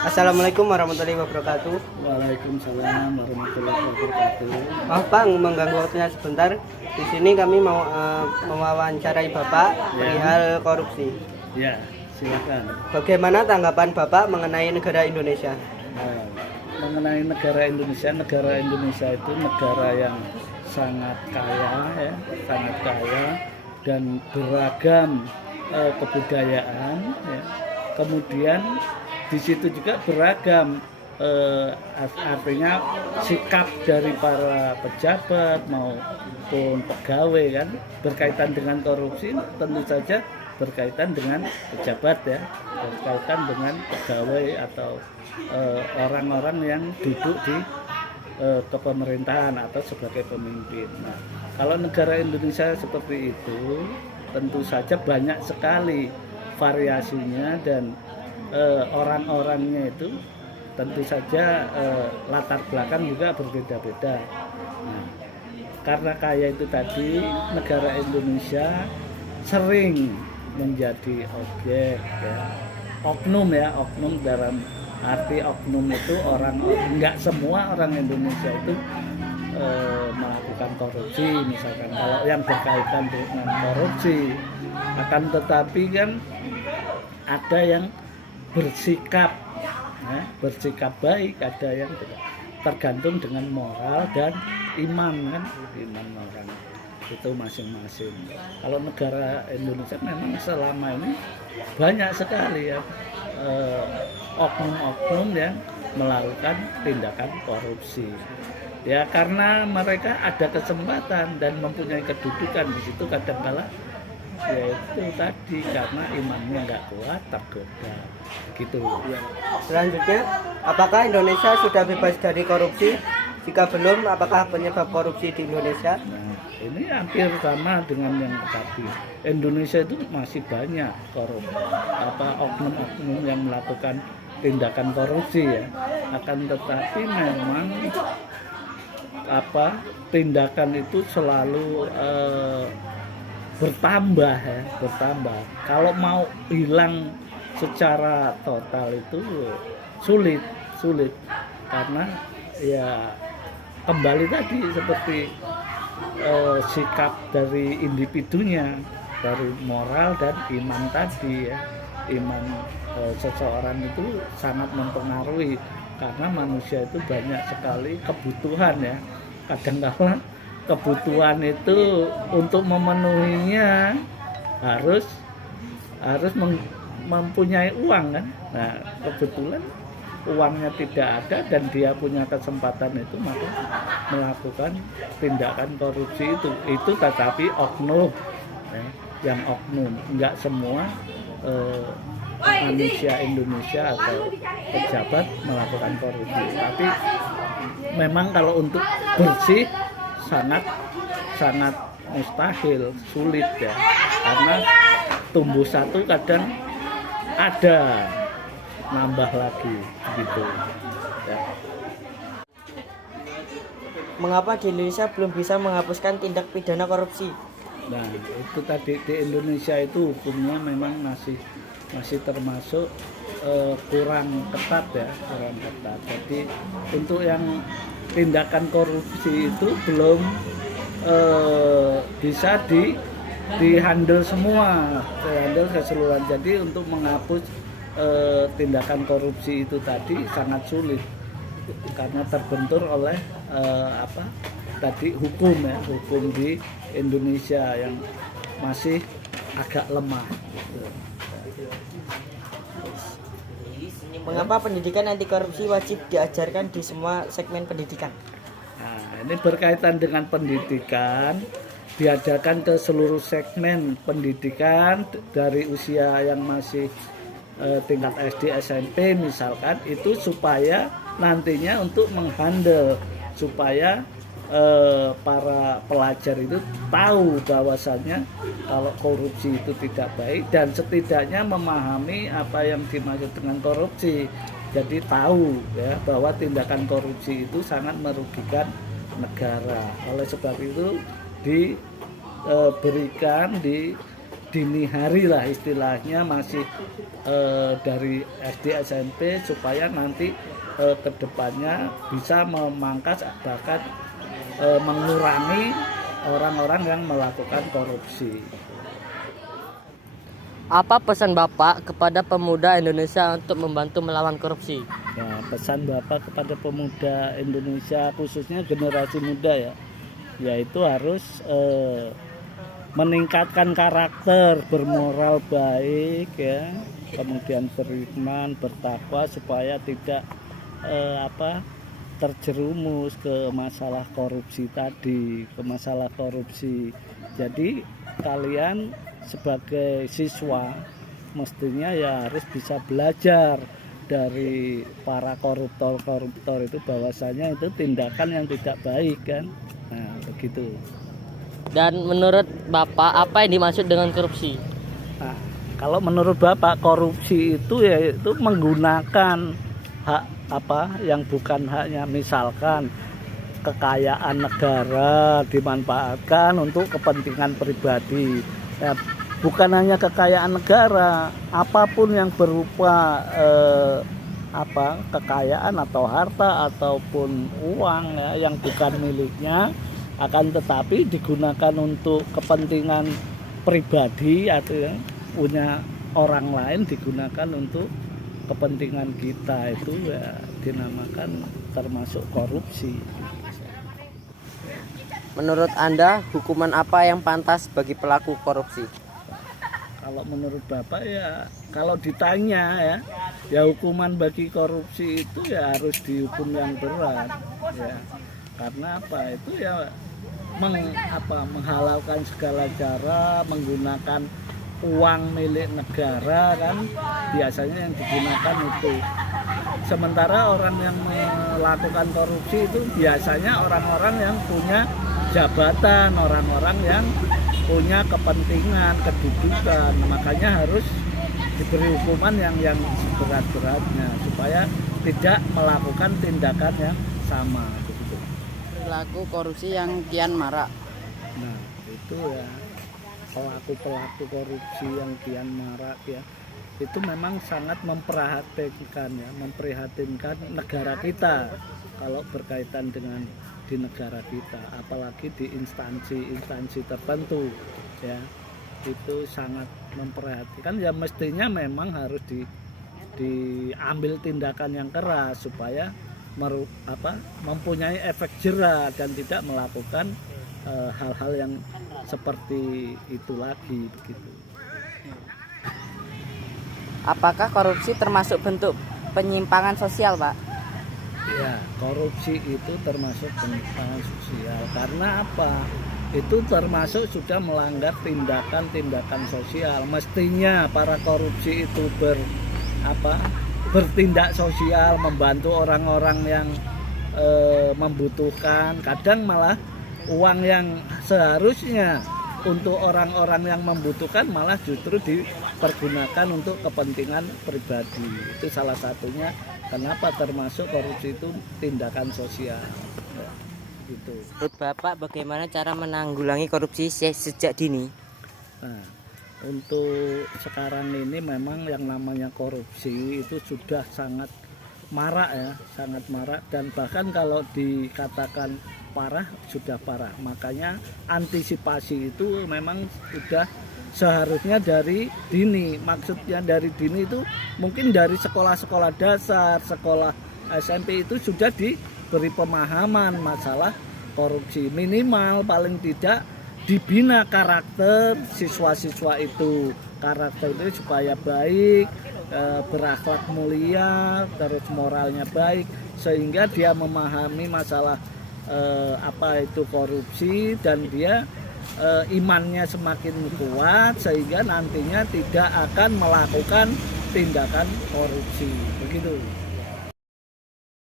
Assalamualaikum warahmatullahi wabarakatuh. Waalaikumsalam warahmatullahi wabarakatuh. Maaf Bang, mengganggu waktunya sebentar. Di sini kami mau mewawancarai Bapak perihal korupsi. Ya, silakan. Bagaimana tanggapan Bapak mengenai negara Indonesia? Nah, mengenai negara Indonesia itu negara yang sangat kaya, ya, sangat kaya dan beragam kebudayaan. Ya. Kemudian di situ juga beragam artinya sikap dari para pejabat maupun pegawai kan berkaitan dengan korupsi, tentu saja berkaitan dengan pejabat, ya, berkaitan dengan pegawai atau orang-orang yang duduk di kepemerintahan atau sebagai pemimpin. Nah, kalau negara Indonesia seperti itu, tentu saja banyak sekali variasinya dan orang-orangnya itu tentu saja latar belakang juga berbeda-beda. Nah, karena kaya itu tadi, negara Indonesia sering menjadi objek, ya, oknum dalam arti oknum itu enggak semua orang Indonesia itu melakukan korupsi, misalkan kalau yang berkaitan dengan korupsi, akan tetapi kan ada yang bersikap baik, ada yang tergantung dengan moral dan iman kan, iman orang itu masing-masing. Kalau negara Indonesia memang selama ini banyak sekali ya oknum-oknum yang melakukan tindakan korupsi. Ya karena mereka ada kesempatan dan mempunyai kedudukan di situ, kadang-kala ya itu tadi karena imannya nggak kuat, tergoda gitu. Selanjutnya, apakah Indonesia sudah bebas dari korupsi? Jika belum, apakah penyebab korupsi di Indonesia? Nah, ini hampir sama dengan yang tadi. Indonesia itu masih banyak oknum-oknum yang melakukan tindakan korupsi, ya. Akan tetapi memang tindakan itu selalu bertambah. Kalau mau hilang secara total itu sulit karena ya kembali tadi seperti sikap dari individunya, dari moral dan iman tadi, ya. Iman seseorang itu sangat mempengaruhi karena manusia itu banyak sekali kebutuhan, ya. Kadang-kala kebutuhan itu untuk memenuhinya harus mempunyai uang kan. Nah, kebetulan uangnya tidak ada dan dia punya kesempatan itu, maka melakukan tindakan korupsi itu tetapi oknum, ya, yang oknum, enggak semua manusia Indonesia atau pejabat melakukan korupsi. Tapi memang kalau untuk bersih sangat mustahil, sulit, ya, karena tumbuh satu kadang ada nambah lagi gitu, ya. Mengapa di Indonesia belum bisa menghapuskan tindak pidana korupsi? Nah, itu tadi di Indonesia itu hukumnya memang masih termasuk kurang ketat, ya, kurang ketat. Jadi untuk yang tindakan korupsi itu belum bisa dihandle semua, dihandle keseluruhan. Jadi untuk menghapus tindakan korupsi itu tadi sangat sulit karena terbentur oleh hukum, ya, hukum di Indonesia yang masih agak lemah. Mengapa pendidikan anti korupsi wajib diajarkan di semua segmen pendidikan? Nah, ini berkaitan dengan pendidikan, diadakan ke seluruh segmen pendidikan dari usia yang masih tingkat SD, SMP misalkan, itu supaya nantinya untuk menghandle, supaya para pelajar itu tahu bahwasannya kalau korupsi itu tidak baik dan setidaknya memahami apa yang dimaksud dengan korupsi. Jadi tahu, ya, bahwa tindakan korupsi itu sangat merugikan negara. Oleh sebab itu diberikan dini hari lah istilahnya, masih dari SD SMP, supaya nanti kedepannya bisa memangkas bahkan mengurangi orang-orang yang melakukan korupsi. Apa pesan Bapak kepada pemuda Indonesia untuk membantu melawan korupsi? Ya, pesan Bapak kepada pemuda Indonesia, khususnya generasi muda ya, yaitu harus meningkatkan karakter, bermoral baik ya, kemudian beriman, bertakwa, supaya tidak terjerumus ke masalah korupsi tadi, ke masalah korupsi. Jadi kalian sebagai siswa mestinya ya harus bisa belajar dari para koruptor itu, bahwasanya itu tindakan yang tidak baik kan. Nah, begitu. Dan menurut Bapak, apa yang dimaksud dengan korupsi? Nah, kalau menurut Bapak, korupsi itu yaitu menggunakan hak yang bukan haknya, misalkan kekayaan negara dimanfaatkan untuk kepentingan pribadi. Ya, bukan hanya kekayaan negara, apapun yang berupa kekayaan atau harta ataupun uang ya, yang bukan miliknya, akan tetapi digunakan untuk kepentingan pribadi atau ya, punya orang lain, digunakan untuk kepentingan kita, itu ya dinamakan termasuk korupsi. Menurut Anda, hukuman apa yang pantas bagi pelaku korupsi? Kalau menurut Bapak ya, kalau ditanya ya hukuman bagi korupsi itu ya harus dihukum yang berat ya. Karena apa? Itu ya menghalalkan segala cara, menggunakan uang milik negara kan, biasanya yang digunakan itu. Sementara orang yang melakukan korupsi itu biasanya orang-orang yang punya jabatan, orang-orang yang punya kepentingan, kedudukan. Makanya harus diberi hukuman yang berat-beratnya supaya tidak melakukan tindakan yang sama begitu. Perilaku korupsi yang kian marak. Nah, itu ya, pelaku korupsi yang kian marak ya, itu memang sangat memprihatinkan negara kita kalau berkaitan dengan di negara kita, apalagi di instansi tertentu ya, itu sangat memprihatinkan ya. Mestinya memang harus diambil tindakan yang keras supaya mempunyai efek jera dan tidak melakukan hal-hal yang seperti itu lagi begitu. Apakah korupsi termasuk bentuk penyimpangan sosial, Pak? Ya, korupsi itu termasuk penyimpangan sosial. Karena apa? Itu termasuk sudah melanggar tindakan-tindakan sosial. Mestinya para korupsi itu bertindak sosial, membantu orang-orang yang membutuhkan. Kadang malah uang yang seharusnya untuk orang-orang yang membutuhkan malah justru dipergunakan untuk kepentingan pribadi. Itu salah satunya kenapa termasuk korupsi itu tindakan sosial. Gitu. Menurut Bapak, bagaimana cara menanggulangi korupsi sejak dini? Nah, untuk sekarang ini memang yang namanya korupsi itu sudah sangat marak ya, sangat marak, dan bahkan kalau dikatakan parah, sudah parah. Makanya antisipasi itu memang sudah seharusnya dari dini. Maksudnya dari dini itu mungkin dari sekolah-sekolah dasar, sekolah SMP itu sudah diberi pemahaman masalah korupsi. Minimal paling tidak dibina karakter siswa-siswa itu, karakter itu supaya baik, berakhlak mulia, terus moralnya baik, sehingga dia memahami masalah apa itu korupsi, dan dia imannya semakin kuat sehingga nantinya tidak akan melakukan tindakan korupsi begitu.